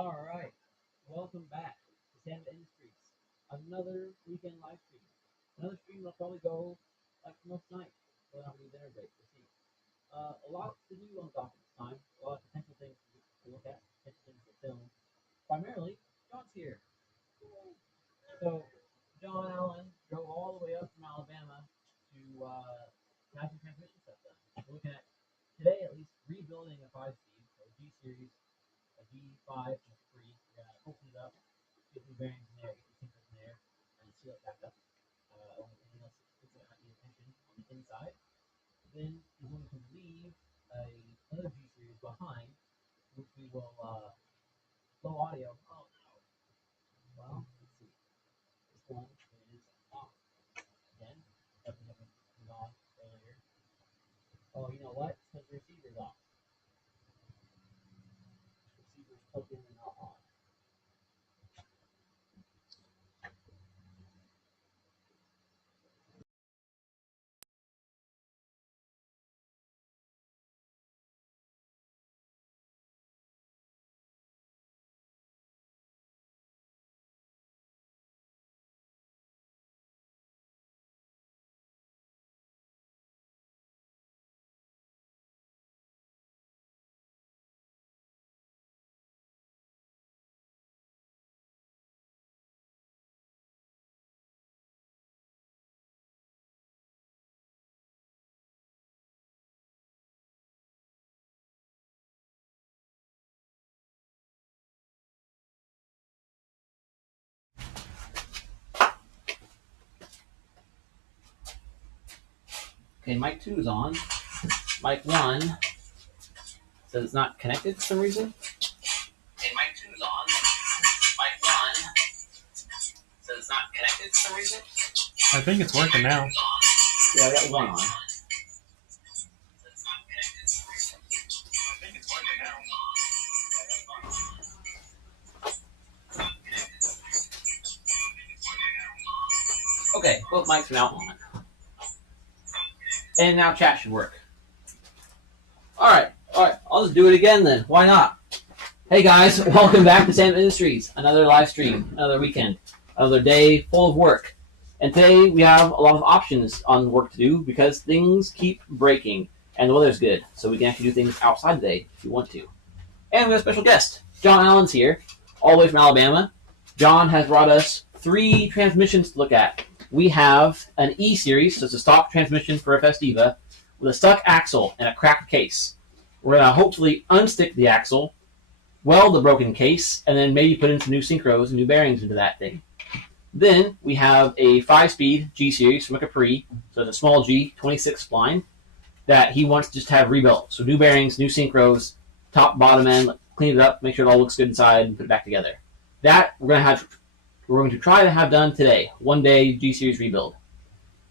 All right, welcome back to Stand Industries. Another weekend live stream. Another stream that'll probably go like most nights. We'll have a dinner break to see. A lot to do on the docket this time. A lot of potential things to look at, potential things to film. Primarily, John's here. So, John Allen drove all the way up from Alabama to have some transmission stuff done. We're looking at today at least rebuilding a 5-speed, so a G series, a G5 and a 3. We're gonna open it up, get some bearings in there, get some synchros in there, and seal it back up. Along with anything else that's going to need attention on the inside. Then he's going to leave another G series behind, which we will low audio. Oh no. Well, let's see. This one is off again. Something that was on earlier. Oh, you know what? Because the receiver's off. Receiver's plugged in and not on. Okay, mic 2 is on. Mic 1 says it's not connected for some reason. Okay, mic 2 is on. Mic 1 says it's not connected for some reason. I think it's working now. Yeah, I got one on. Okay, both mics are now on. And now chat should work. Alright, I'll just do it again then. Why not? Hey guys, welcome back to Sam Industries. Another live stream, another weekend, another day full of work. And today we have a lot of options on work to do because things keep breaking and the weather's good. So we can actually do things outside today if you want to. And we have a special guest. John Allen's here, all the way from Alabama. John has brought us 3 transmissions to look at. We have an E-Series, so it's a stock transmission for a Festiva, with a stuck axle and a cracked case. We're going to hopefully unstick the axle, weld the broken case, and then maybe put in some new synchros and new bearings into that thing. Then we have a 5-speed G-Series from a Capri, so it's a small G, 26 spline, that he wants to just have rebuilt. So new bearings, new synchros, top, bottom end, clean it up, make sure it all looks good inside, and put it back together. That we're going to try to have done today, 1-day G-Series rebuild.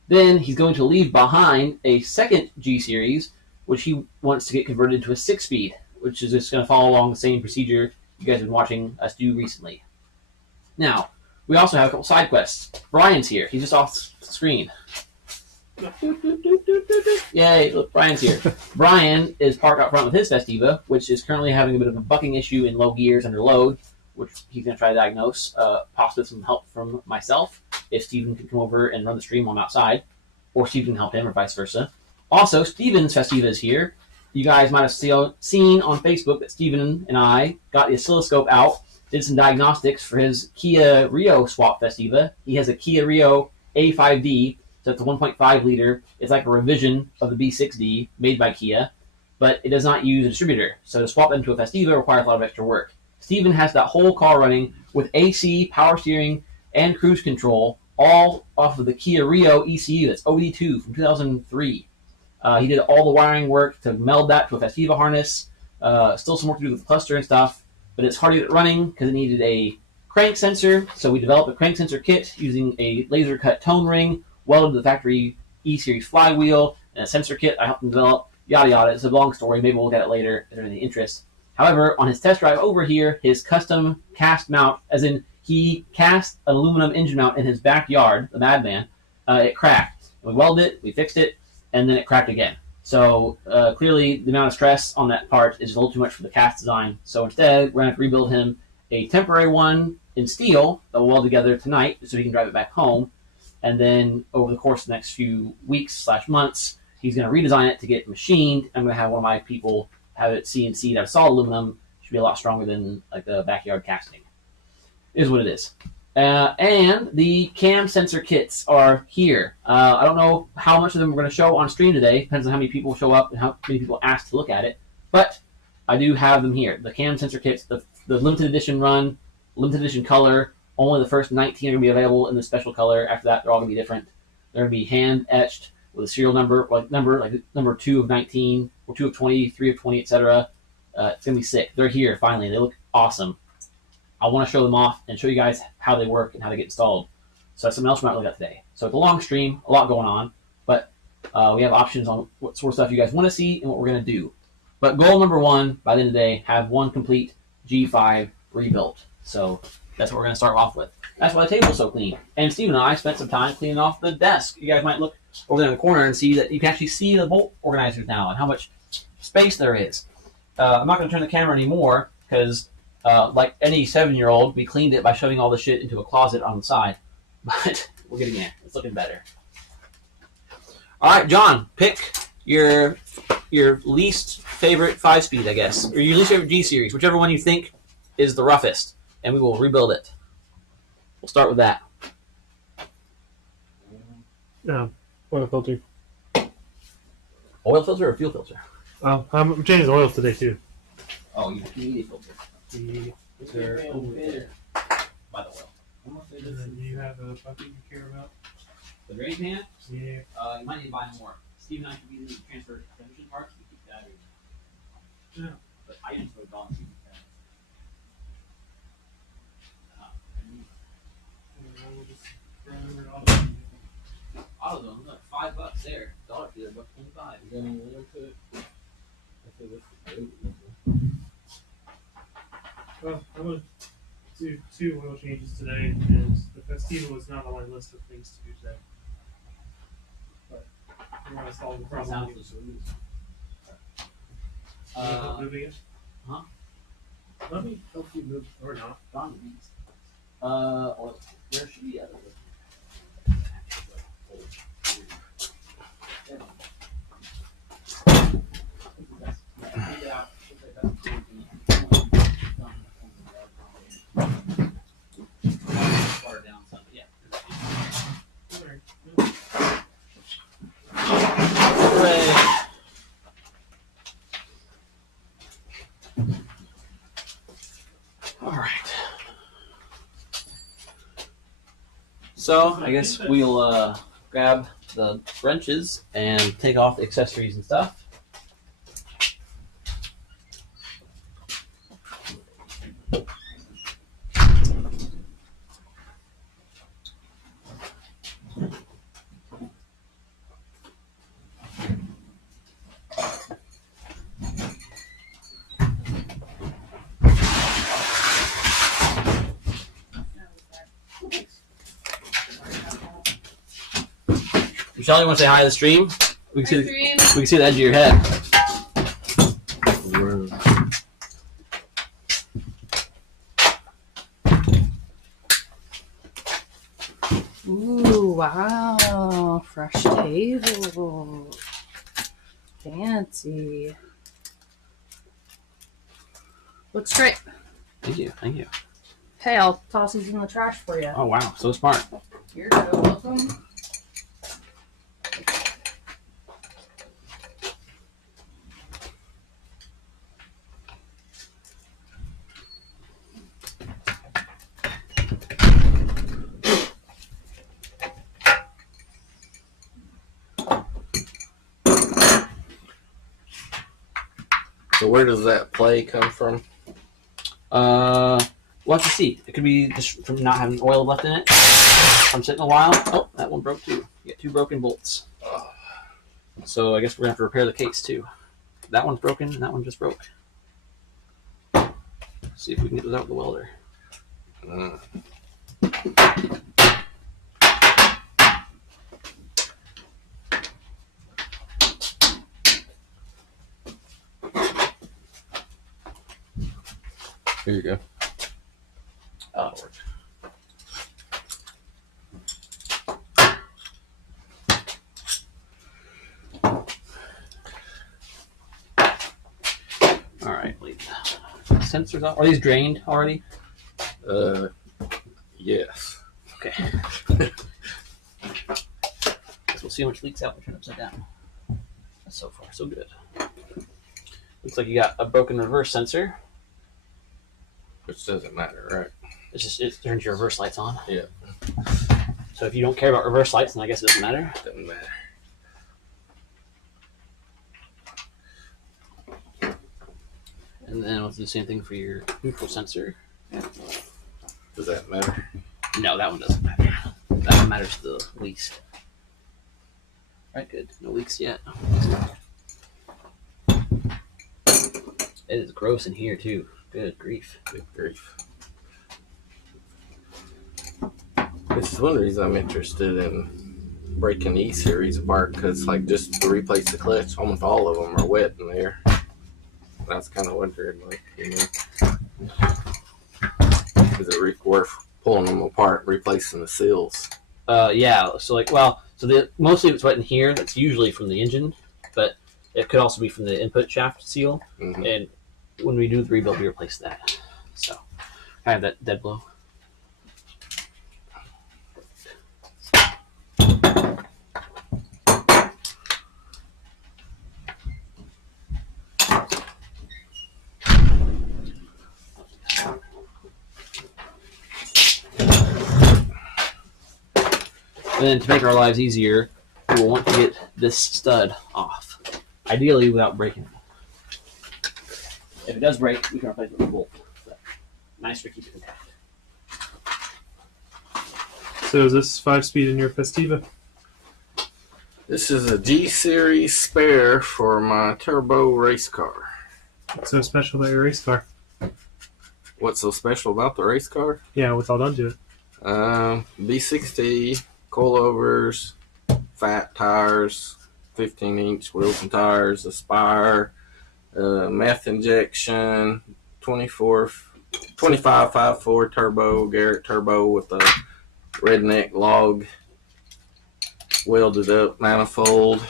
Then he's going to leave behind a second G-Series, which he wants to get converted into a 6-speed, which is just going to follow along the same procedure you guys have been watching us do recently. Now, we also have a couple side quests. Brian's here. He's just off the screen. Yay, look, Brian's here. Brian is parked out front with his Festiva, which is currently having a bit of a bucking issue in low gears under load, which he's going to try to diagnose, possibly with some help from myself, if Steven can come over and run the stream while I'm outside, or Steven can help him, or vice versa. Also, Steven's Festiva is here. You guys might have seen on Facebook that Steven and I got the oscilloscope out, did some diagnostics for his Kia Rio swap Festiva. He has a Kia Rio A5D, so it's a 1.5 liter. It's like a revision of the B6D made by Kia, but it does not use a distributor. So to swap into a Festiva requires a lot of extra work. Steven has that whole car running with AC, power steering, and cruise control, all off of the Kia Rio ECU. That's OD2 from 2003. He did all the wiring work to meld that to a Festiva harness. Still some work to do with the cluster and stuff, but it's hard to get it running because it needed a crank sensor. So we developed a crank sensor kit using a laser cut tone ring, welded to the factory E-Series flywheel, and a sensor kit I helped him develop, yada yada. It's a long story. Maybe we'll look at it later if there's any interest. However, on his test drive over here, his custom cast mount, as in he cast an aluminum engine mount in his backyard, the Madman, it cracked. We welded it, we fixed it, and then it cracked again. So clearly the amount of stress on that part is a little too much for the cast design. So instead, we're going to have to rebuild him a temporary one in steel that will weld together tonight so he can drive it back home. And then over the course of the next few weeks/months, he's going to redesign it to get machined. I'm going to have one of my people have it CNC'd out of solid aluminum. Should be a lot stronger than like the backyard casting. Is what it is. And the cam sensor kits are here. I don't know how much of them we're going to show on stream today. Depends on how many people show up and how many people ask to look at it. But I do have them here. The cam sensor kits, the limited edition run, limited edition color. Only the first 19 are going to be available in the special color. After that, they're all going to be different. They're going to be hand etched with a serial number, like number 2 of 19, or 2 of 20, 3 of 20, etc. It's going to be sick. They're here finally. They look awesome. I want to show them off and show you guys how they work and how they get installed. So that's something else we might look at today. So it's a long stream, a lot going on, but we have options on what sort of stuff you guys want to see and what we're going to do. But goal number 1, by the end of the day, have one complete G5 rebuilt. So that's what we're going to start off with. That's why the table's so clean. And Steve and I spent some time cleaning off the desk. You guys might look over there in the corner and see that you can actually see the bolt organizers now and how much space there is. I'm not going to turn the camera anymore because like any 7-year-old, we cleaned it by shoving all the shit into a closet on the side. But we're getting there. It's looking better. All right, John, pick your least favorite 5-speed, I guess, or your least favorite G-series, whichever one you think is the roughest, and we will rebuild it. We'll start with that. Oil filter. Oil filter or fuel filter? I'm changing the oils today too. Oh, you need a filter. They're over there. By the oil. And then you have a bucket you care about? The drain pan? Yeah. You might need to buy more. Steve and I should be using the transfer transmission parts to keep that. Yeah. But items for gone. We'll just run over to AutoZone, like $5 there. $1 here, $1.25. You got any oil to it? I said, what's the Well, I'm going to do 2 oil changes today, and the Festiva was not on my list of things to do today. But we want to solve the problem. You want help moving it? Huh? Let me help you move, or not. Oil. Where should we at? All right. So I guess we'll grab the wrenches and take off the accessories and stuff. Michelle, you want to say hi to the stream? We can see the edge of your head. Ooh, wow. Fresh table. Fancy. Looks great. Thank you. Thank you. Hey, I'll toss these in the trash for you. Oh, wow. So smart. Here you go. Welcome. So where does that play come from? We'll have to see. It could be just from not having oil left in it. From sitting a while. Oh, that one broke too. You got 2 broken bolts. So I guess we're going to have to repair the case too. That one's broken and that one just broke. See if we can get those out with the welder. Here you go. sensors off? Are these drained already? Yes. Okay. Guess we'll see how much leaks out when we turn it upside down. So far, so good. Looks like you got a broken reverse sensor. Which doesn't matter, right? It's just it turns your reverse lights on. Yeah. So if you don't care about reverse lights, then I guess it doesn't matter. Doesn't matter. And then we'll do the same thing for your neutral sensor. Does that matter? No, that one doesn't matter. That one matters the least. Right, good. No leaks yet. It is gross in here too. Good grief. Good grief. This is one reason I'm interested in breaking the E-Series apart, because like just to replace the clutch, almost all of them are wet in there. I was kind of wondering, like, you know, is it worth pulling them apart, replacing the seals? Yeah. So like, well, so mostly if it's wet in here, that's usually from the engine, but it could also be from the input shaft seal. Mm-hmm. And when we do the rebuild, we replace that. So I have that dead blow. And then to make our lives easier, we will want to get this stud off, ideally without breaking it. If it does break, we can replace it with a bolt. But nice to keep it intact. So is this 5-speed in your Festiva? This is a G-Series spare for my turbo race car. What's so special about your race car? What's so special about the race car? Yeah, what's all done to it? B60, coilovers, fat tires, 15-inch wheels and tires, a spire, meth injection, 25.54 turbo, Garrett turbo with a redneck log, welded up manifold.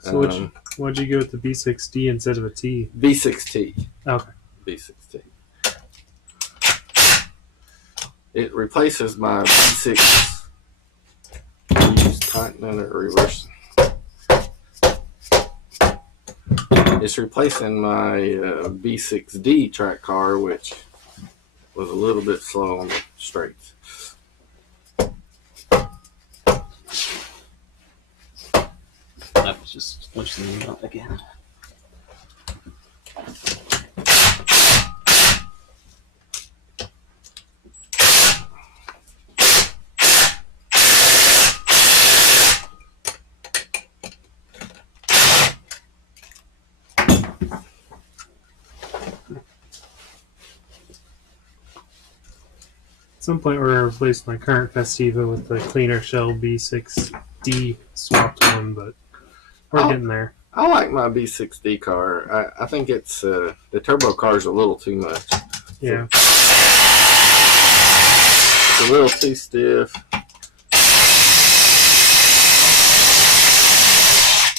So why'd you go with the B6D instead of a T? B6T. Okay. B6T. It replaces my B6. Use tightening or reversing. It's replacing my B6D track car, which was a little bit slow on the straights. That was just loosening up again. At some point, we're gonna replace my current Festiva with the cleaner shell B6D swapped one, but we're getting there. I like my B6D car. I think it's the turbo car is a little too much. Yeah. It's a little too stiff.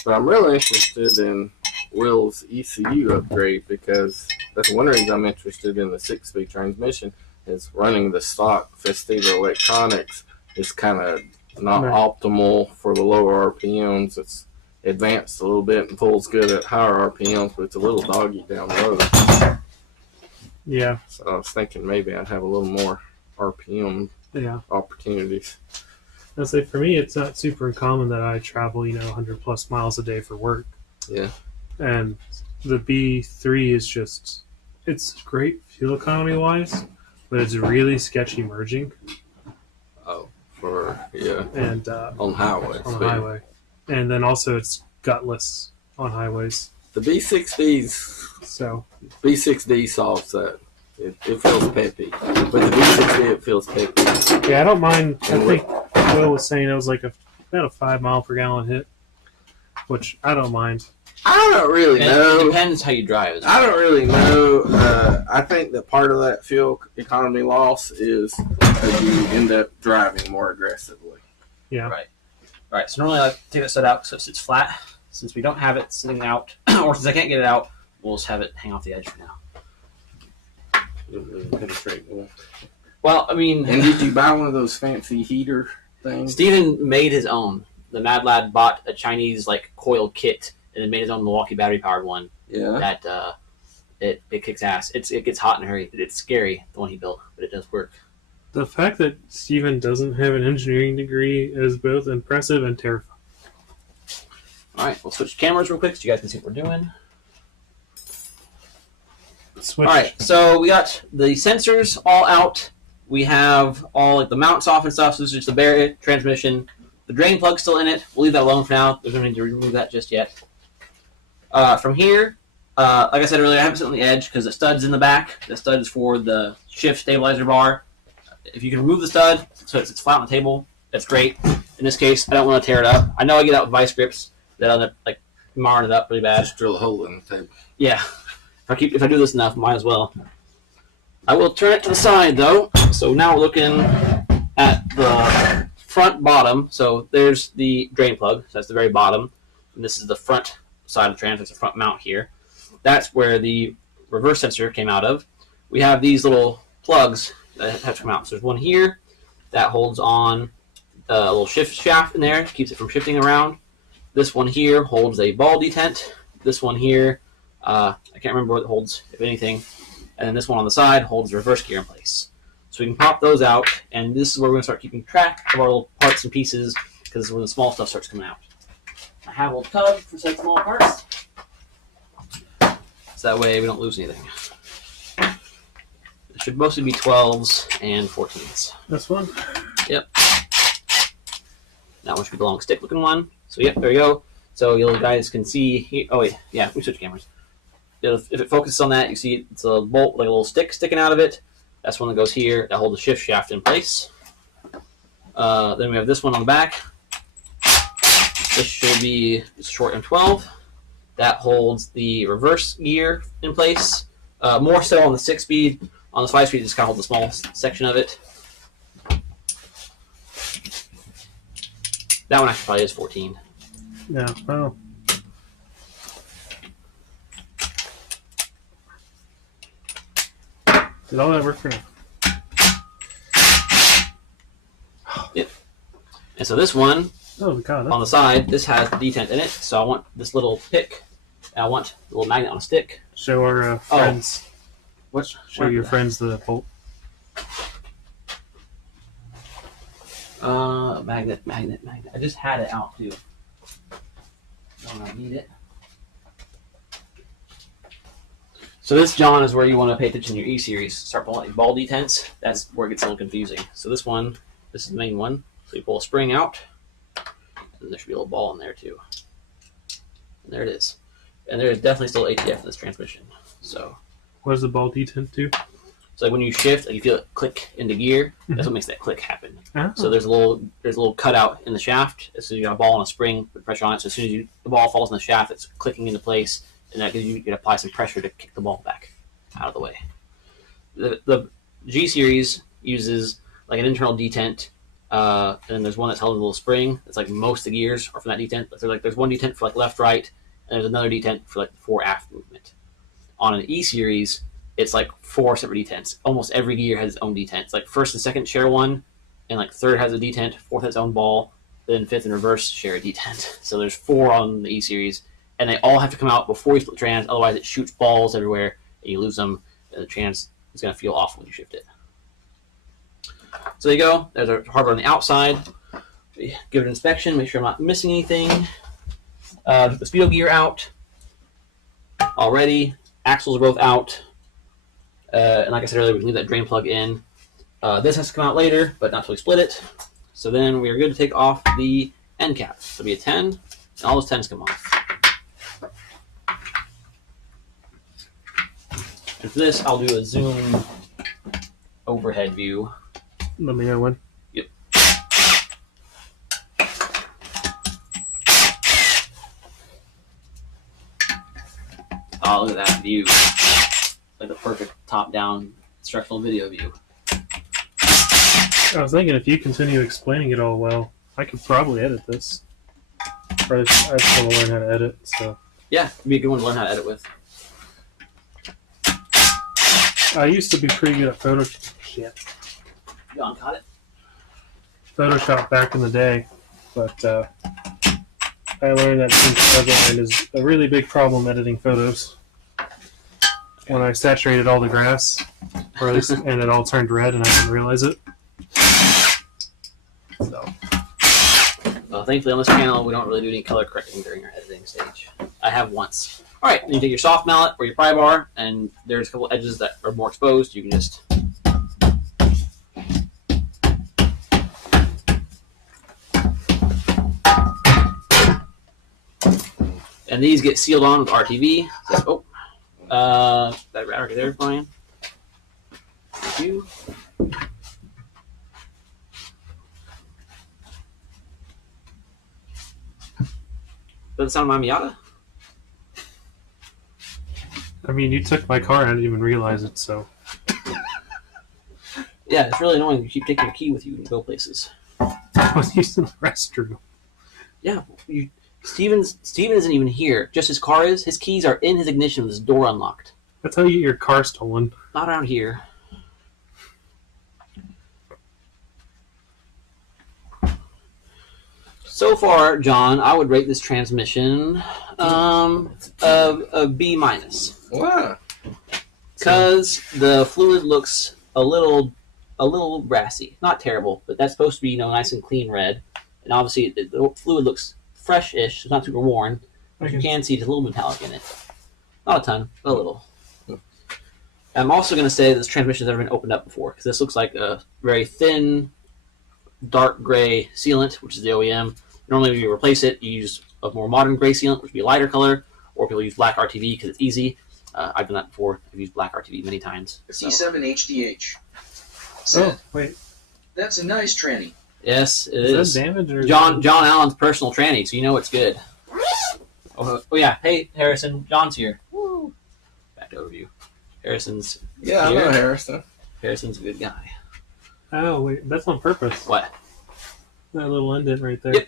But I'm really interested in Will's ECU upgrade, because that's one reason I'm interested in the 6-speed transmission. Is running the stock Festiva electronics is kind of not optimal for the lower RPMs. It's advanced a little bit and pulls good at higher RPMs, but it's a little doggy down the road. Yeah. So I was thinking maybe I'd have a little more RPM opportunities. I'll say for me, it's not super common that I travel, 100 plus miles a day for work. Yeah. And the B3 is just, it's great fuel economy wise, but it's really sketchy merging. Oh, and on highways. On the highway, and then also it's gutless on highways. The B6Ds. So B6D solves that. It feels peppy. With the B6D, it feels peppy. Yeah, I don't mind. I think Will was saying it was like about a 5 mile per gallon hit, which I don't mind. I don't really know. It depends how you drive. I don't really know. I think that part of that fuel economy loss is that you end up driving more aggressively. Yeah. Right. All right. So normally I take that set out so it sits flat. Since we don't have it sitting out, or since I can't get it out, we'll just have it hang off the edge for now. Penetrate. Well, I mean, And did you buy one of those fancy heater things? Steven made his own. The Mad Lad bought a Chinese like coil kit and then made his own Milwaukee battery powered one. Yeah. That it kicks ass. It gets hot in a hurry. It's scary, the one he built, but it does work. The fact that Steven doesn't have an engineering degree is both impressive and terrifying. All right, we'll switch cameras real quick so you guys can see what we're doing. Switch. All right, so we got the sensors all out. We have all like the mounts off and stuff. So this is just the bare transmission. The drain plug's still in it. We'll leave that alone for now. There's no need to remove that just yet. From here, like I said earlier, I have it sit on the edge because the stud's in the back. The stud is for the shift stabilizer bar. If you can remove the stud so it's flat on the table, that's great. In this case, I don't want to tear it up. I know I get out with vice grips that I'll end up like marring it up really bad. Just drill a hole in the table. Yeah. If I do this enough, might as well. I will turn it to the side though. So now we're looking at the front bottom. So there's the drain plug. So that's the very bottom. And this is the front side of the trans. It's the front mount here. That's where the reverse sensor came out of. We have these little plugs that have to come out. So there's one here that holds on a little shift shaft in there. Keeps it from shifting around. This one here holds a ball detent. This one here, I can't remember what it holds, if anything. And then this one on the side holds the reverse gear in place. So we can pop those out, and this is where we're going to start keeping track of our little parts and pieces, because this is where the small stuff starts coming out. I have a little tub for such small parts, so that way we don't lose anything. It should mostly be 12s and 14s. This one? Yep. That one should be the long stick looking one. So yep, there we go. So you guys can see here. Oh wait, yeah, we switch cameras. If it focuses on that, you see it's a bolt, like a little stick sticking out of it. That's one that goes here that holds the shift shaft in place. Then we have this one on the back. This should be short M12. That holds the reverse gear in place. More so on the 6-speed. On the 5-speed, it just kind of holds a small section of it. That one actually probably is 14. Yeah, well. Did all that work for now? Yep. And so this one, Oh, God. on the side, this has the detent in it. So I want this little pick. And I want the little magnet on a stick. Show our friends. What? Show your friends the bolt. Magnet. I just had it out too. Don't need it. So this, John, is where you want to pay attention to your E-series. Start pulling like ball detents. That's where it gets a little confusing. So this one, this is the main one. So you pull a spring out, and there should be a little ball in there too. And there it is. And there is definitely still ATF in this transmission. So What does the ball detent do? So like when you shift and you feel it click into gear, that's what makes that click happen. Oh. So there's a little cutout in the shaft. So you got a ball and a spring, put pressure on it. So as soon as the ball falls in the shaft, it's clicking into place, and that gives you can apply some pressure to kick the ball back out of the way. The G series uses like an internal detent, and then there's one that's held in a little spring. It's like most of the gears are from that detent. So there's one detent for like left, right, and there's another detent for like the fore aft movement. On an E series, it's like 4 separate detents. Almost every gear has its own detent. It's like first and second share one, and like third has a detent, fourth has its own ball, then fifth and reverse share a detent. So there's 4 on the E series, and they all have to come out before you split trans. Otherwise, it shoots balls everywhere, and you lose them. And the trans is going to feel awful when you shift it. So there you go. There's our hardware on the outside. We give it an inspection, make sure I'm not missing anything. Took the speedo gear out already. Axles are both out. And like I said earlier, we can leave that drain plug in. This has to come out later, but not until we split it. So then we are good to take off the end cap. So it'll be a 10, and all those 10s come off. And for this, I'll do a zoom overhead view. Let me know when. Yep. Oh, look at that view. Like the perfect top-down instructional video view. I was thinking if you continue explaining it all well, I could probably edit this. Or I just want to learn how to edit, so. Yeah, it'd be a good one to learn how to edit with. I used to be pretty good at John caught it. Photoshop back in the day, but I learned that colorblind is a really big problem editing photos. When I saturated all the grass, or at least, and it all turned red, and I didn't realize it. So. Well, thankfully on this channel, we don't really do any color correcting during our editing stage. I have once. All right, then you take your soft mallet or your pry bar, and there's a couple edges that are more exposed. You can just and these get sealed on with RTV. So, that right there, Brian. Thank you. Does it sound my Miata? I mean, you took my car and I didn't even realize it, so. Yeah, it's really annoying. You keep taking your key with you and go places. I was using the restroom. Yeah, Steven isn't even here. Just his car is. His keys are in his ignition with his door unlocked. That's how you get your car stolen. Not around here. So far, John, I would rate this transmission a B minus. Wow. Because the fluid looks a little brassy. Not terrible, but that's supposed to be nice and clean red. And obviously, the fluid looks fresh-ish. It's not super worn. But you can see there's a little metallic in it. Not a ton, but a little. I'm also going to say this transmission has never been opened up before, because this looks like a very thin, dark gray sealant, which is the OEM. Normally, when you replace it, you use a more modern gray sealant, which would be a lighter color, or people use black RTV because it's easy. I've done that before. I've used black RTV many times. So. C7HDH. Oh, wait. That's a nice tranny. Yes, it is is. That damage or John Allen's personal tranny, so you know it's good. Oh yeah, hey Harrison, John's here. Woo. Back to overview. Harrison's Yeah, here. I know Harrison. Harrison's a good guy. Oh, wait. That's on purpose. What? That little indent right there. Yep.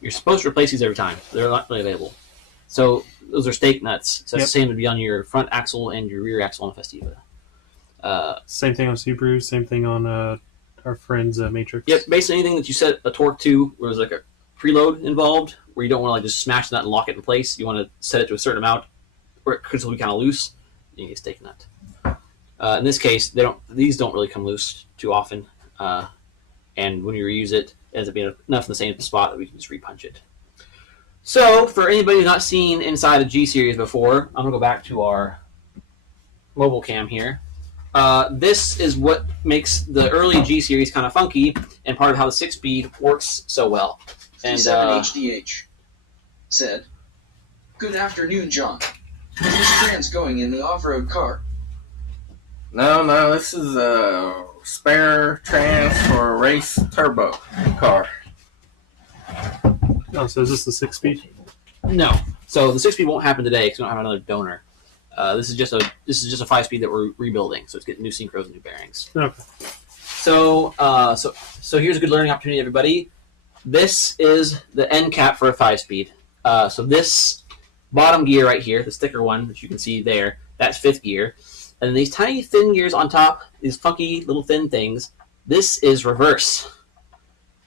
You're supposed to replace these every time. So they're not really available. So those are stake nuts. So that's the same would be on your front axle and your rear axle on the Festiva. Same thing on Subaru. Same thing on our friend's Matrix. Yep. Basically anything that you set a torque to, where there's like a preload involved, where you don't want to just smash the nut and lock it in place. You want to set it to a certain amount, where it could still be kind of loose. You need a stake nut. In this case, these don't really come loose too often, and when you reuse it, it ends up being enough in the same spot that we can just repunch it. So, for anybody who's not seen inside a G Series before, I'm gonna go back to our mobile cam here. This is what makes the early G Series kind of funky, and part of how the 6-speed works so well. And C7HDH said, "Good afternoon, John. This trans going in the off-road car." No, this is a spare trans for a race turbo car. Oh, so is this the 6-speed? No. So the 6-speed won't happen today because we don't have another donor. This is just a 5-speed that we're rebuilding, so it's getting new synchros and new bearings. Okay. So here's a good learning opportunity, everybody. This is the end cap for a 5-speed. So this bottom gear right here, this thicker one that you can see there, that's 5th gear. And then these tiny thin gears on top, these funky little thin things, this is reverse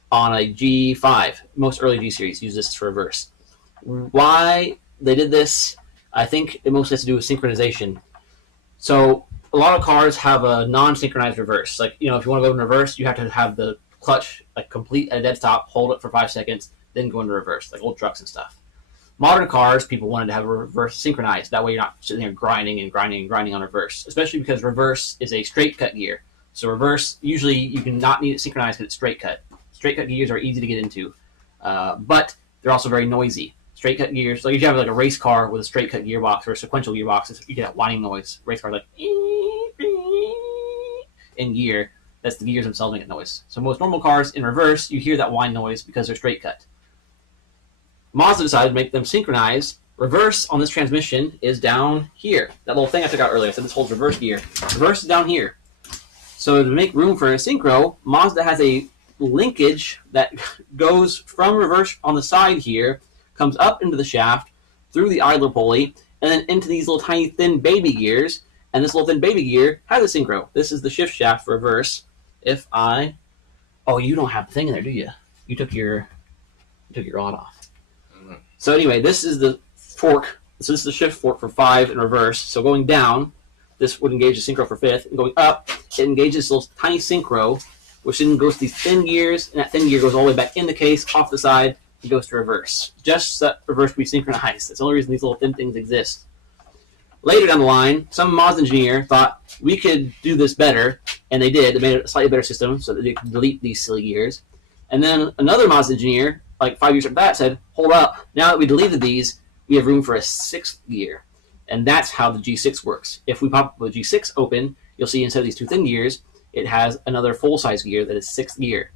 on a G5. Most early G series use this for reverse. Why they did this, I think it mostly has to do with synchronization. So a lot of cars have a non-synchronized reverse. Like, if you want to go in reverse, you have to have the clutch complete at a dead stop, hold it for 5 seconds, then go into reverse, like old trucks and stuff. Modern cars, people wanted to have reverse synchronized. That way you're not sitting there grinding on reverse, especially because reverse is a straight cut gear. So reverse, usually you can not need it synchronized because it's straight cut. Straight cut gears are easy to get into, but they're also very noisy. Straight cut gears, like if you have like a race car with a straight cut gearbox or a sequential gearbox, you get that whining noise. Race cars like in gear, that's the gears themselves making noise. So most normal cars in reverse, you hear that whine noise because they're straight cut. Mazda decided to make them synchronize. Reverse on this transmission is down here. That little thing I took out earlier, I said this holds reverse gear. Reverse is down here. So to make room for a synchro, Mazda has a linkage that goes from reverse on the side here, comes up into the shaft, through the idler pulley, and then into these little tiny thin baby gears, And this little thin baby gear has a synchro. This is the shift shaft for reverse. If I... Oh, you don't have the thing in there, do you? You took your rod off. Mhm. So anyway, this is the fork. So this is the shift fork for 5 in reverse. So going down, this would engage the synchro for 5th. And going up, it engages this little tiny synchro, which then goes to these thin gears. And that thin gear goes all the way back in the case, off the side, and goes to reverse. Just so that reverse can be synchronized. That's the only reason these little thin things exist. Later down the line, some Moz engineer thought we could do this better, and they did. They made a slightly better system so that they could delete these silly gears. And then another Moz engineer, like 5 years after that, said, hold up, now that we deleted these, we have room for a 6th gear. And that's how the G6 works. If we pop the G6 open, you'll see instead of these 2 thin gears, it has another full-size gear that is 6th gear.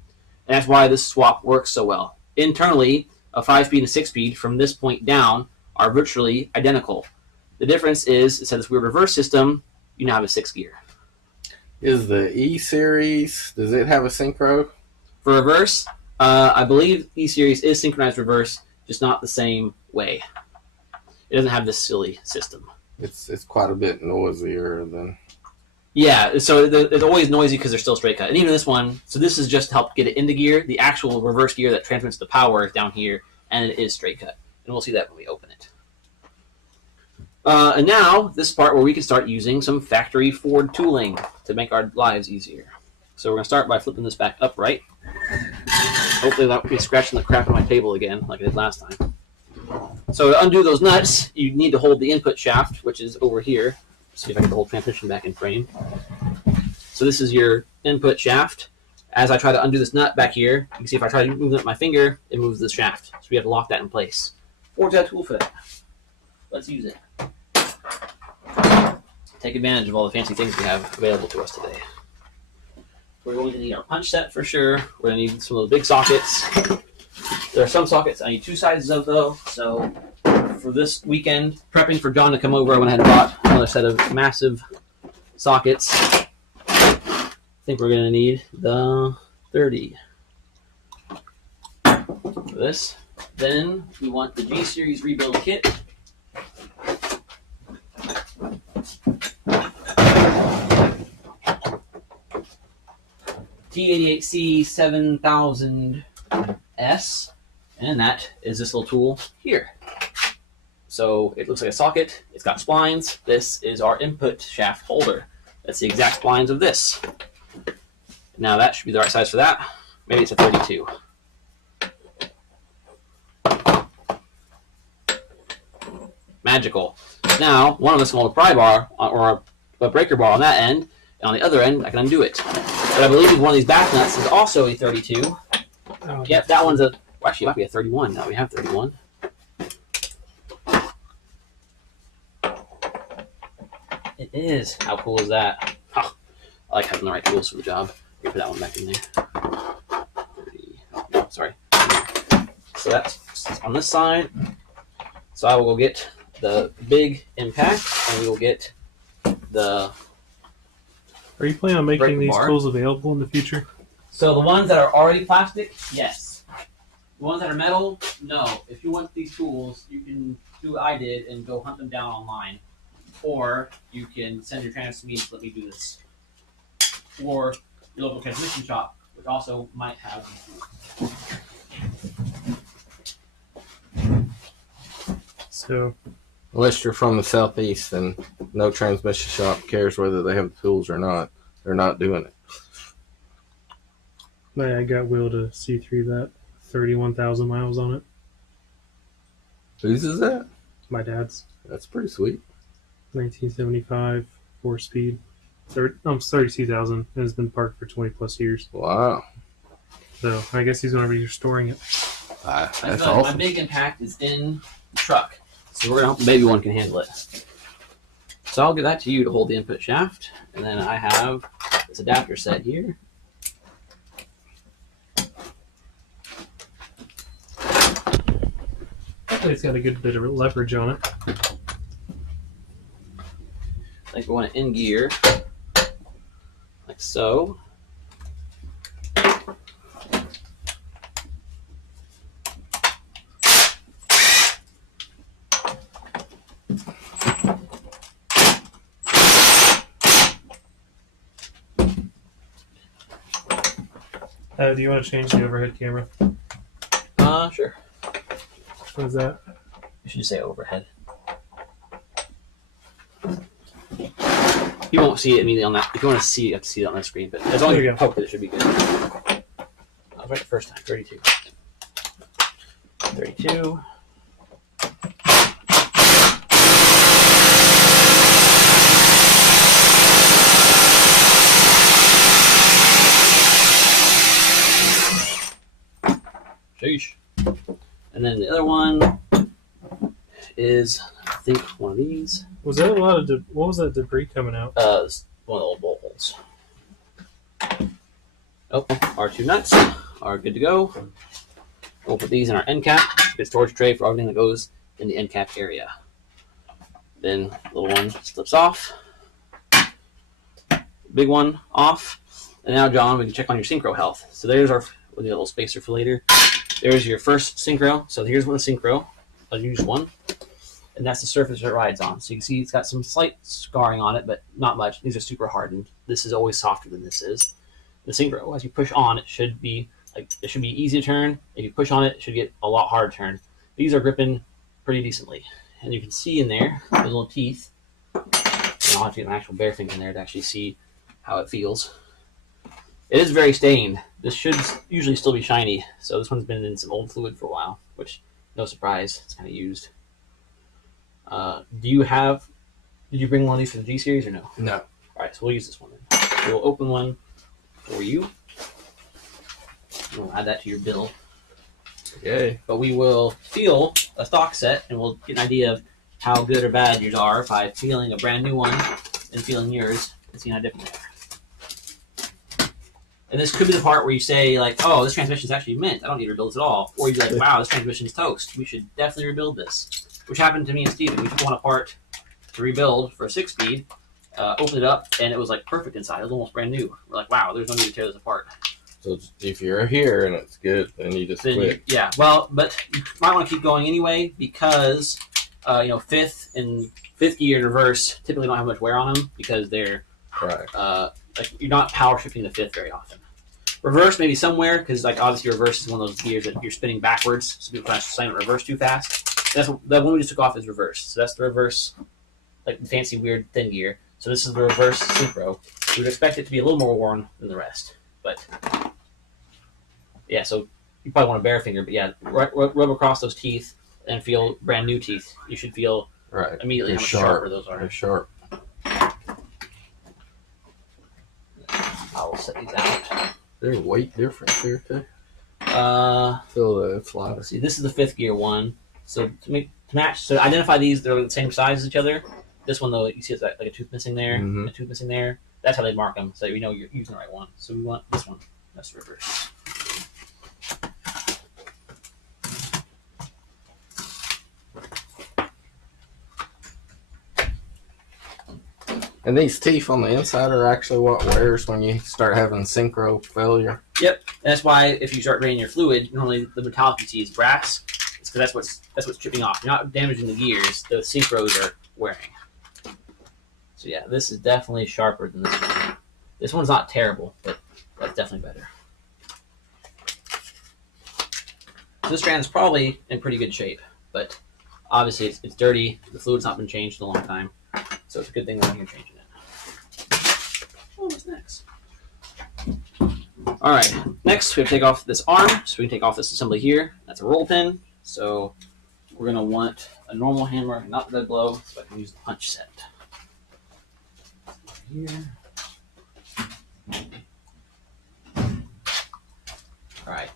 And that's why this swap works so well. Internally, a 5-speed and a 6-speed from this point down are virtually identical. The difference is, instead of this weird reverse system, you now have a 6th gear. Is the E-Series, does it have a synchro? For reverse, I believe E-Series is synchronized reverse, just not the same way. It doesn't have this silly system. It's quite a bit noisier than... Yeah, so it's always noisy because they're still straight cut. And even this one, so this is just to help get it into gear. The actual reverse gear that transmits the power is down here, and it is straight cut. And we'll see that when we open it. And now, this part where we can start using some factory Ford tooling to make our lives easier. So we're going to start by flipping this back upright. Hopefully that won't be scratching the crap on my table again, like I did last time. So to undo those nuts, you need to hold the input shaft, which is over here. See if I can get the whole transmission back in frame. So this is your input shaft. As I try to undo this nut back here, you can see if I try to move it with my finger, it moves the shaft. So we have to lock that in place. Ford's got a tool for that. Let's use it. Take advantage of all the fancy things we have available to us today. We're going to need our punch set for sure. We're going to need some of those big sockets. There are some sockets I need 2 sizes of though, so for this weekend, prepping for John to come over, I went ahead and bought another set of massive sockets. I think we're going to need the 30 for this. Then we want the G-Series rebuild kit. T88C 7000S, and that is this little tool here. So it looks like a socket, it's got splines. This is our input shaft holder. That's the exact splines of this. Now that should be the right size for that. Maybe it's a 32. Magical. Now, one of us can hold a pry bar or a breaker bar on that end, and on the other end, I can undo it. But I believe one of these back nuts is also a 32. Oh, Yep, that one's a... Well, actually, it might be a 31. Now we have 31. It is. How cool is that? Oh, I like having the right tools for the job. Put that one back in there. 30. Oh, no, sorry. So that's on this side. So I will go get the big impact, and we will get the... Are you planning on making Break these bar. tools available in the future? So the ones that are already plastic, yes. The ones that are metal, no. If you want these tools, you can do what I did and go hunt them down online. Or you can send your trans to me and let me do this. Or your local transmission shop, which also might have these tools. So, Unless you're from the southeast, then no transmission shop cares whether they have the tools or not. They're not doing it. I got Will to see through that. 31,000 miles on it. Whose is that? My dad's. That's pretty sweet. 1975, 4-speed. 32,000. It has been parked for 20 plus years. Wow. So I guess he's going to be restoring it. That's My awesome. big impact is in the truck. So we're going to hope the baby one can handle it. So I'll give that to you to hold the input shaft. And then I have this adapter set here. It's got a good bit of leverage on it. I think we want it in gear, like so. Do you want to change the overhead camera? Sure. What is that? You should just say overhead. You won't see it immediately on that. If you want to see it, you have to see it on the screen. But as long as There you you go. poke it, it should be good. I was right the first time. 32. 32. Sheesh. And then the other one is, I think, one of these. Was that a lot of what was that debris coming out? It's one of the old bolt holes. Oh, our two nuts are good to go. We'll put these in our end cap. Good storage tray for everything that goes in the end cap area. Then the little one slips off. Big one off. And now, John, we can check on your synchro health. So there's our we'll do a little spacer for later. There's your first synchro. So here's one synchro. I'll use one. And that's the surface it rides on. So you can see it's got some slight scarring on it, but not much. These are super hardened. This is always softer than this is. The synchro, as you push on, it should be easy to turn. If you push on it, it should get a lot harder to turn. These are gripping pretty decently. And you can see in there the little teeth. And I'll have to get my actual bare finger in there to actually see how it feels. It is very stained. This should usually still be shiny. So this one's been in some old fluid for a while, which, no surprise, it's kind of used. Did you bring one of these for the G series or no? No. All right, so we'll use this one then. So we'll open one for you. We'll add that to your bill. Yay. But we will feel a stock set, and we'll get an idea of how good or bad yours are by feeling a brand new one and feeling yours and seeing how different they are. And this could be the part where you say, like, oh, this transmission is actually mint. I don't need to rebuild this at all. Or you'd be like, wow, this transmission is toast. We should definitely rebuild this. Which happened to me and Steven. We took one apart to rebuild for a 6-speed, opened it up, and it was like perfect inside. It was almost brand new. We're like, wow, there's no need to tear this apart. So if you're here and it's good, then you just quit. Yeah, well, but you might want to keep going anyway because, fifth gear in reverse typically don't have much wear on them because they're Right. you're not power shifting the fifth very often. Reverse maybe somewhere because obviously reverse is one of those gears that you're spinning backwards, so people kind of slam it reverse too fast. That one we just took off is reverse. So that's the reverse, like the fancy weird thin gear. So this is the reverse synchro. We would expect it to be a little more worn than the rest, but yeah. So you probably want a bare finger, but yeah, rub across those teeth and feel brand new teeth. You should feel Right. immediately They're how much sharp. sharper those are. They're sharp. I will set these out. There's a weight difference here too. Let's Feel the slider. see. This is the 5th gear one. So to match, so identify these, they're the same size as each other. This one though, you see it's like a tooth missing there, Mhm. a tooth missing there. That's how they mark them, so you know you're using the right one. So we want this one. That's reverse. And these teeth on the inside are actually what wears when you start having synchro failure. Yep. And that's why if you start draining your fluid, normally the metallic you see is brass. It's because that's what's chipping off. You're not damaging the gears. The synchros are wearing. So yeah, this is definitely sharper than this one. This one's not terrible, but that's definitely better. So this strand is probably in pretty good shape, but obviously it's dirty. The fluid's not been changed in a long time, so it's a good thing that you're changing it. Oh, what's next? All right, next we have to take off this arm, so we can take off this assembly here. That's a roll pin, so we're gonna want a normal hammer, not the blow, so I can use the punch set. Here. All right,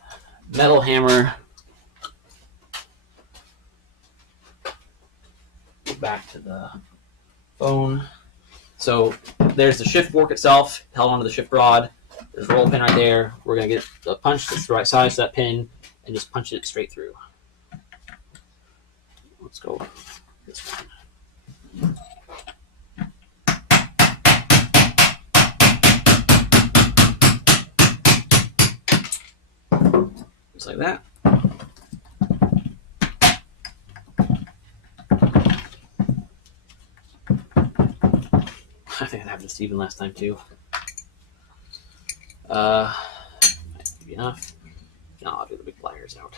metal hammer. Go back to the phone. So there's the shift fork itself, held onto the shift rod. There's a roll pin right there. We're going to get the punch that's the right size to that pin and just punch it straight through. Let's go this one. Just like that. I think that happened to Steven last time too. Should be enough. Now I'll do the big pliers out.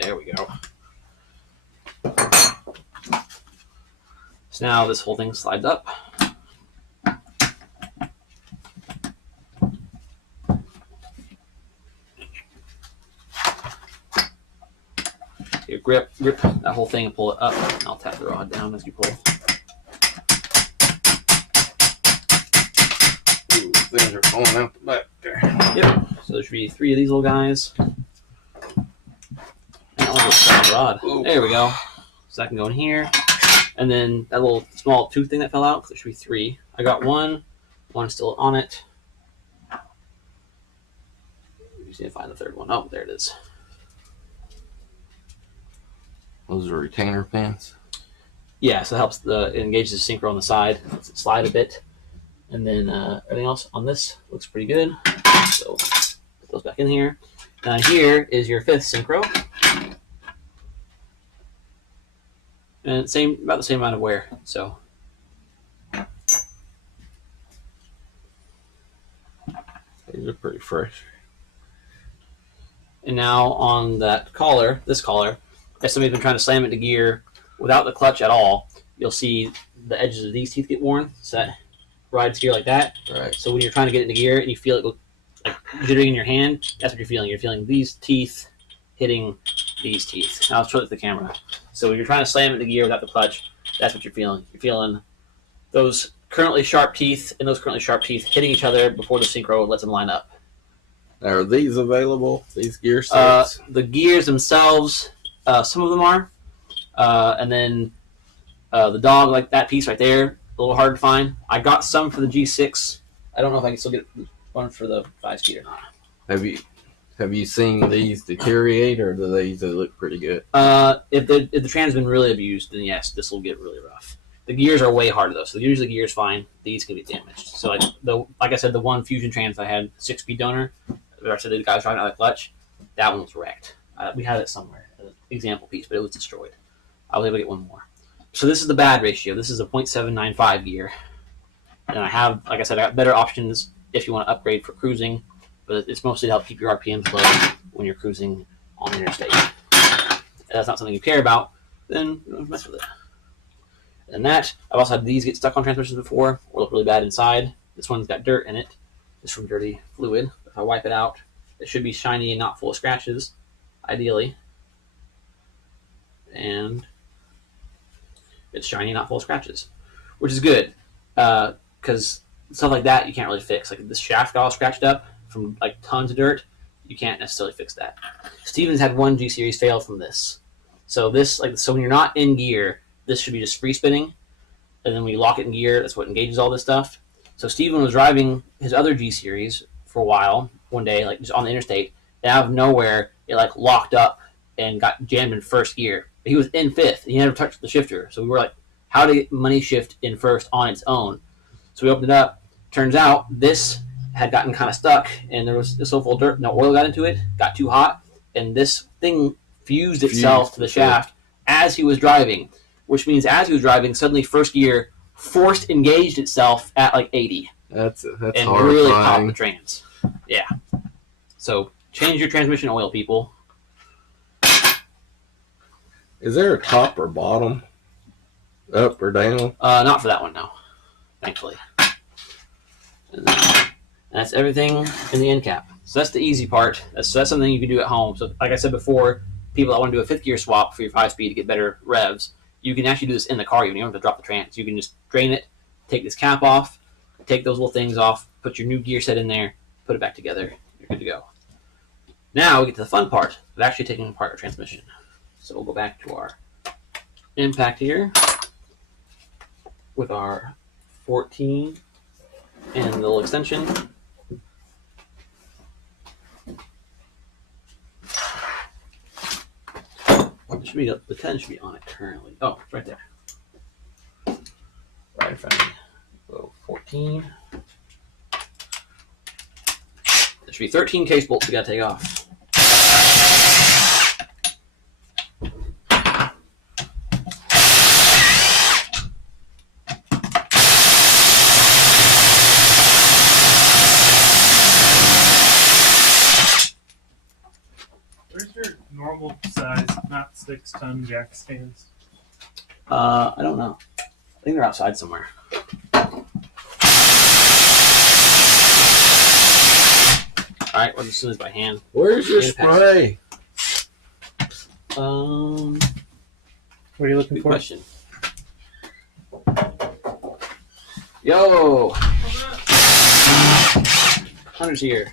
There we go. So now this whole thing slides up. You grip that whole thing and pull it up, and I'll tap the rod down as you pull. Ooh, things are falling out the back there. Yep. So there should be 3 of these little guys. And I'll just grab the rod. Ooh. There we go. So that can go in here. And then that little small tooth thing that fell out, there should be 3. I got one still on it. We just need to find the third one. Oh, there it is. Those are retainer pins. Yeah, so it helps it engages the synchro on the side, lets it slide a bit. And then everything else on this looks pretty good. So put those back in here. Now here is your 5th synchro. And about the same amount of wear. So These are pretty fresh. and now on that collar, this collar, if somebody's been trying to slam it to gear without the clutch at all, you'll see the edges of these teeth get worn. So that rides here like that. Right. So when you're trying to get it into gear and you feel it go like jittering in your hand, that's what you're feeling. You're feeling these teeth hitting these teeth. Now I'll show it to the camera. So when you're trying to slam it into gear without the clutch, that's what you're feeling. You're feeling those currently sharp teeth and those currently sharp teeth hitting each other before the synchro lets them line up. Are these available? These gear sets? The gears themselves, some of them are. And then the dog, like that piece right there, a little hard to find. I got some for the G6. I don't know if I can still get one for the 5-speed or not. Have you seen these deteriorate, or do they usually look pretty good? If the trans has been really abused, then yes, this will get really rough. The gears are way harder though, so usually the gear's fine. These can be damaged. So like I said, the one Fusion trans I had, 6-speed donor, I said the guy was trying out of the clutch, that one was wrecked. We had it somewhere, an example piece, but it was destroyed. I was able to get one more. So this is the bad ratio. This is a 0.795 gear. And I have, like I said, I got better options if you want to upgrade for cruising, but it's mostly to help keep your RPMs low when you're cruising on the interstate. If that's not something you care about, then you don't mess with it. And that, I've also had these get stuck on transmissions before, or look really bad inside. This one's got dirt in it, just from dirty fluid. If I wipe it out, it should be shiny and not full of scratches, ideally. And it's shiny and not full of scratches, which is good, because stuff like that you can't really fix. Like this shaft got all scratched up from like tons of dirt, you can't necessarily fix that. Steven's had one G series fail from this. So when you're not in gear, this should be just free spinning, and then when you lock it in gear, that's what engages all this stuff. So Steven was driving his other G series for a while, one day, like just on the interstate, and out of nowhere, it like locked up and got jammed in first gear. He was in 5th. He never touched the shifter. So we were like, how to get money shift in first on its own? So we opened it up. Turns out this had gotten kind of stuck, and there was so full of dirt, no oil got into it, got too hot, and this thing fused itself to the shaft as he was driving, which means as he was driving, suddenly first gear forced engaged itself at like 80. That's and horrifying. Really popped the trans. Yeah. So change your transmission oil, people. Is there a top or bottom? Up or down? Not for that one, no. Thankfully. And that's everything in the end cap. So that's the easy part. That's something you can do at home. So like I said before, people that want to do a 5th gear swap for your 5-speed to get better revs, you can actually do this in the car even. You don't have to drop the trans. You can just drain it, take this cap off, take those little things off, put your new gear set in there, put it back together. You're good to go. Now we get to the fun part of actually taking apart our transmission. So we'll go back to our impact here with our 14 and the little extension. It should be, the 10 should be on it currently. Oh, it's right there. Right in front of me. So 14. There should be 13 case bolts we gotta take off. 6-ton jack stands? I don't know. I think they're outside somewhere. All right, we'll just do this by hand. Where's your Need a pass. spray? What are you looking Good for? question. Yo, Hunter's here.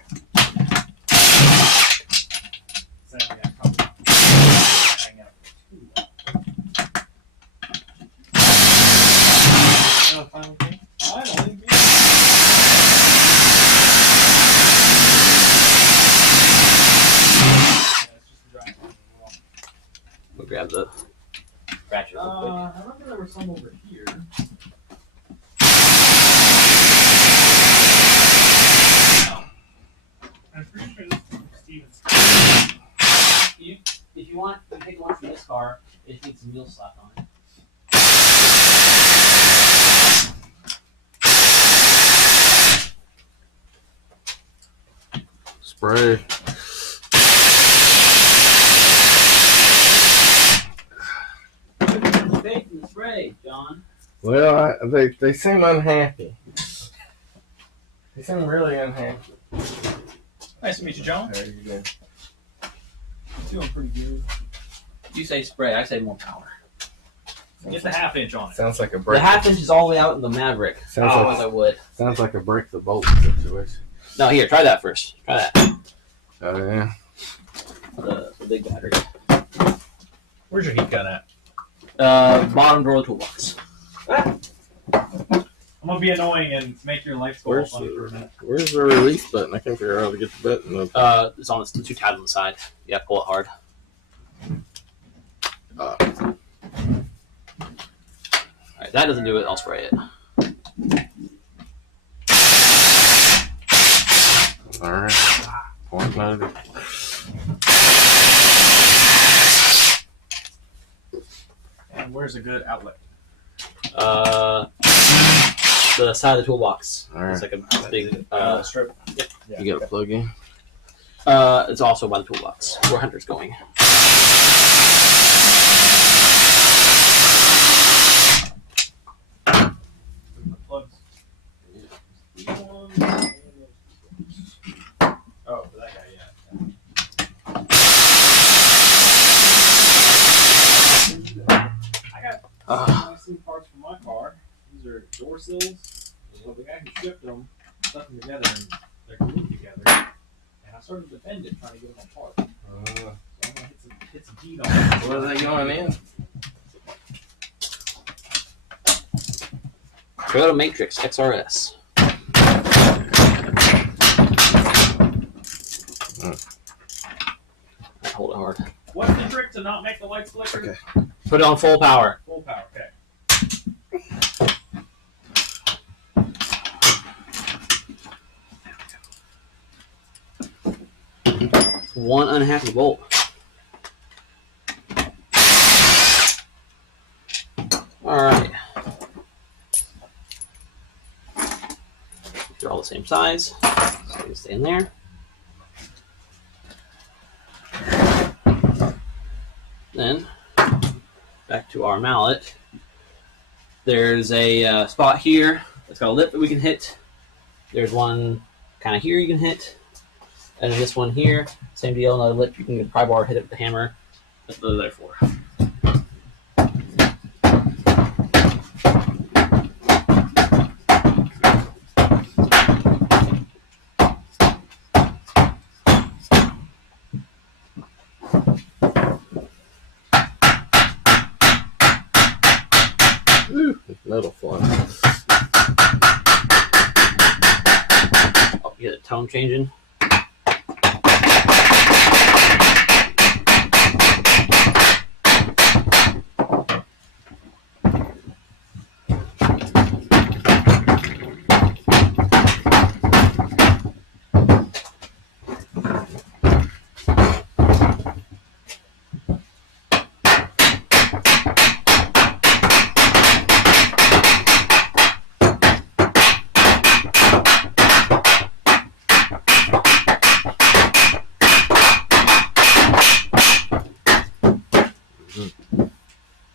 We'll grab the ratchet real quick. I remember there was some over here. I'm pretty sure this is from Steven's. If you want, you can take one from this car. It needs some wheels slapped on it. Spray. Take from the spray, John. Well, they seem unhappy. They seem really unhappy. Nice to meet you, John. There you go. Doing pretty good. You say spray, I say more power. Get the half-inch on it. Sounds like a The break. half inch is all the way out in the Maverick. Sounds Otherwise like I would. sounds like a break the bolt situation. No, here, try that first. Try that. Oh yeah. The big battery. Where's your heat gun at? Bottom drawer of the toolbox. I'm gonna be annoying and make your life go Where's funny for a minute. Where's the release button? I can't figure out how to get the button up. It's on the two tabs on the side. Yeah, pull it hard. Alright, that doesn't do it, I'll spray it. Alright. Point loaded. And where's a good outlet? The side of the toolbox. Alright. It's like a big Strip. You got a plug in? it's also by the toolbox where Hunter's going. Plugs. Oh, for that guy, yeah. I got some parts for my car. These are door sills. So the guy who shipped them stuck them together and they're glued together. And I started to bend it trying to get them apart. So I'm gonna hit some heat on it. What are they going in? Toyota Matrix XRS. Hold it hard. What's the trick to not make the lights flicker? Okay. Put it on full power. Full power, okay. One unhappy bolt. Alright. They're all the same size, so they can stay in there. Then, back to our mallet. There's a spot here that's got a lip that we can hit. There's one kind of here you can hit. And then this one here, same deal, another lip. You can pry bar, hit it with the hammer. That's what they're there for. Metal flying. Oh, you get a tone changing.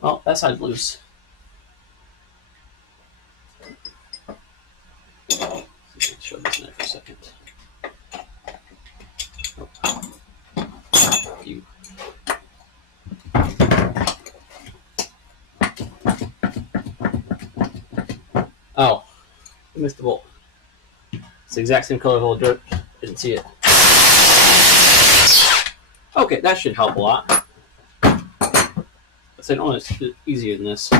Well, that side's loose. Show this in there for a second. You. Oh, I missed the bolt. It's the exact same color as all the dirt. Didn't see it. Okay, that should help a lot. So no, it's easier than this.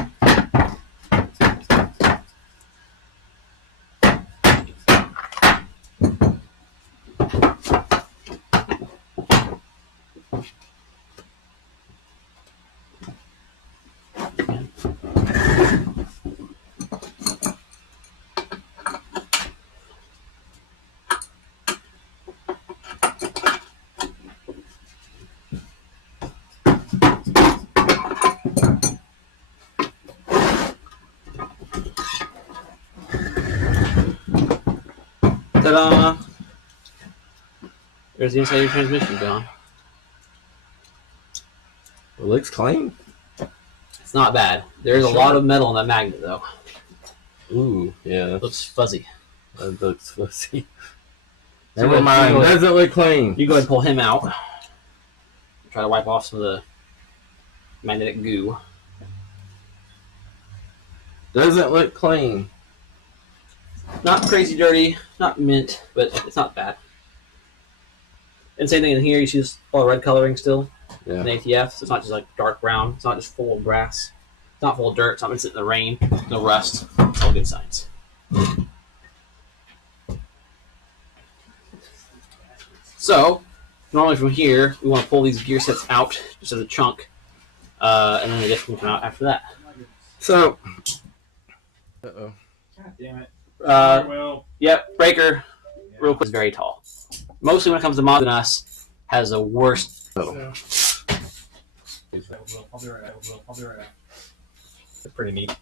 Ta-da! There's the inside of your transmission gone. It looks clean. It's not bad. There's a lot of metal in that magnet, though. Ooh, yeah. It looks fuzzy. That looks fuzzy. So Never mind. you go, Doesn't look clean. you go ahead and pull him out. Try to wipe off some of the magnetic goo. Doesn't look clean. Not crazy dirty, not mint, but it's not bad. And same thing in here, you see all the red coloring still Yeah. in ATF, so it's not just like dark brown, it's not just full of brass, it's not full of dirt, it's not been sitting in the rain, no rust, it's all good signs. So, normally from here, we want to pull these gear sets out just as a chunk, and then the diff can come out after that. So. Uh-oh. God damn it. Yep, breaker, real quick, is very tall. Mostly when it comes to mods than us, has the worst. I'll be right back. It's pretty neat.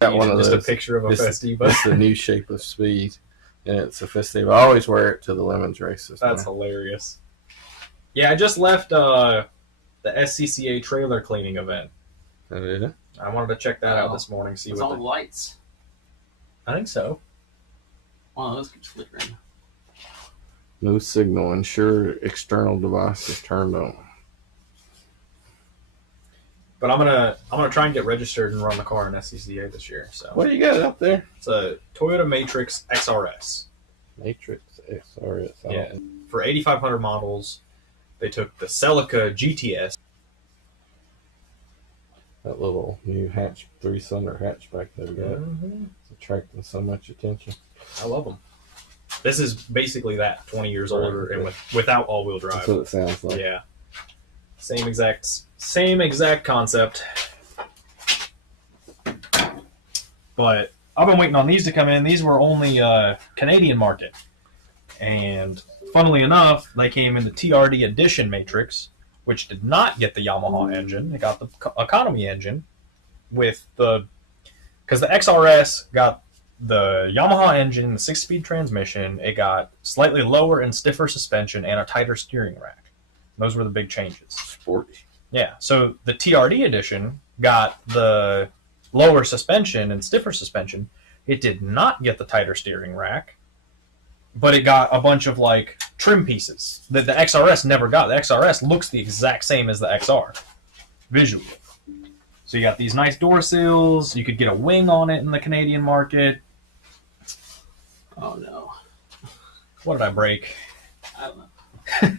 Got one of Just those. a picture of a It's- Festiva. It's the new shape of speed, and it's a festive. I always wear it to the lemons races. That's hilarious. Yeah, I just left the SCCA trailer cleaning event. That is. I wanted to check that out this morning. See It's what all the lights. I think so. One of those keeps flickering. No signal. Ensure external device is turned on. But I'm gonna try and get registered and run the car in SCCA this year. So What do you got up there? it's a Toyota Matrix XRS. Matrix XRS. Yeah. For 8,500 models, they took the Celica GTS. That little new 3-cylinder hatchback they got. It's attracting so much attention. I love them. This is basically that 20 years older and without all-wheel drive. That's what it sounds like. Yeah. Same exact concept. But I've been waiting on these to come in. These were only Canadian market. And funnily enough, they came in the TRD Edition Matrix, which did not get the Yamaha engine. It got the economy engine with because the XRS got the Yamaha engine, the 6-speed transmission. It got slightly lower and stiffer suspension and a tighter steering rack. Those were the big changes. Sporty. Yeah, so the TRD edition got the lower suspension and stiffer suspension. It did not get the tighter steering rack, but it got a bunch of like trim pieces that the XRS never got. The XRS looks the exact same as the XR visually. So you got these nice door sills. You could get a wing on it in the Canadian market. Oh no. What did I break? I don't know.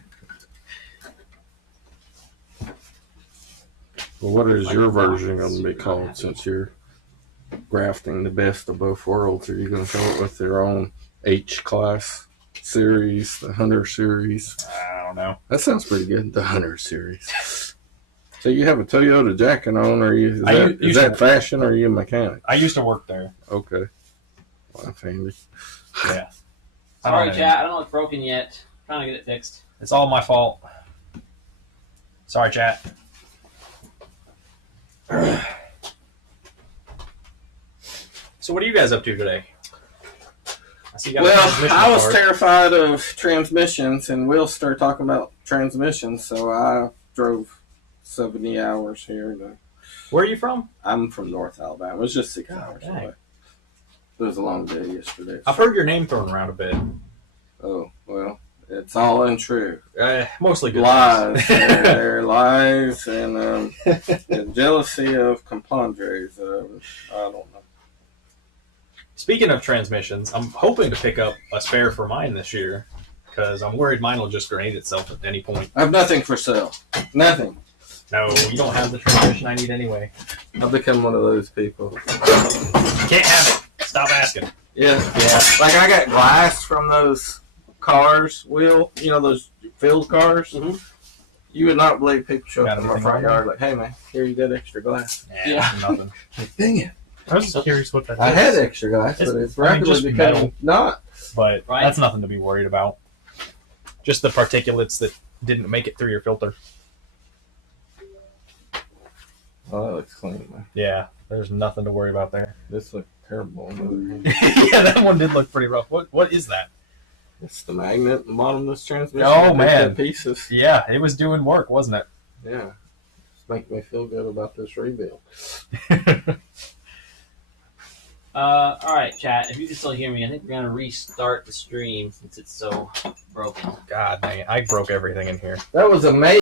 Well, what is your version going to be called since you're grafting the best of both worlds? Are you going to show it with their own H-Class series, the Hunter series? I don't know. That sounds pretty good, the Hunter series. So you have a Toyota jacking on, or is that fashion, or are you a mechanic? I used to work there. Okay. Well, that's handy. Yeah. Sorry, chat. I don't know it's broken yet. Trying to get it fixed. It's all my fault. Sorry, chat. So what are you guys up to today? I see you got a transmission I was card. terrified of transmissions, and Will started talking about transmissions, so I drove 70 hours here to Where are you from? I'm from North Alabama. It was just 6 God, hours dang. away. It was a long day yesterday. I've heard your name thrown around a bit. Oh, well, it's all untrue. Mostly good Lies. things. They're lies and the jealousy of compadres. I don't know. Speaking of transmissions, I'm hoping to pick up a spare for mine this year because I'm worried mine will just grenade itself at any point. I have nothing for sale. Nothing. No, you don't have the transmission I need anyway. I've become one of those people. Can't have it. Stop asking. Yeah. Like I got glass from those cars, those field cars. Mhm. You would not believe people show Got up in my everything front on yard like, hey man, here you got extra glass. Yeah. Nothing. Dang it. I was curious what that is. I had extra glass, It's- but it's I mean, rapidly just becoming metal. not. But Right. that's nothing to be worried about. Just the particulates that didn't make it through your filter. Oh, that looks clean, man. Yeah, there's nothing to worry about there. This looks terrible on the other hand. Yeah, that one did look pretty rough. What is that? It's the magnet in the bottom of this transmission. Oh, Picked man. up pieces. Yeah, it was doing work, wasn't it? Yeah. It's making me feel good about this rebuild. All right, chat. If you can still hear me, I think we're gonna restart the stream since it's so broken. God dang it. I broke everything in here. That was amazing.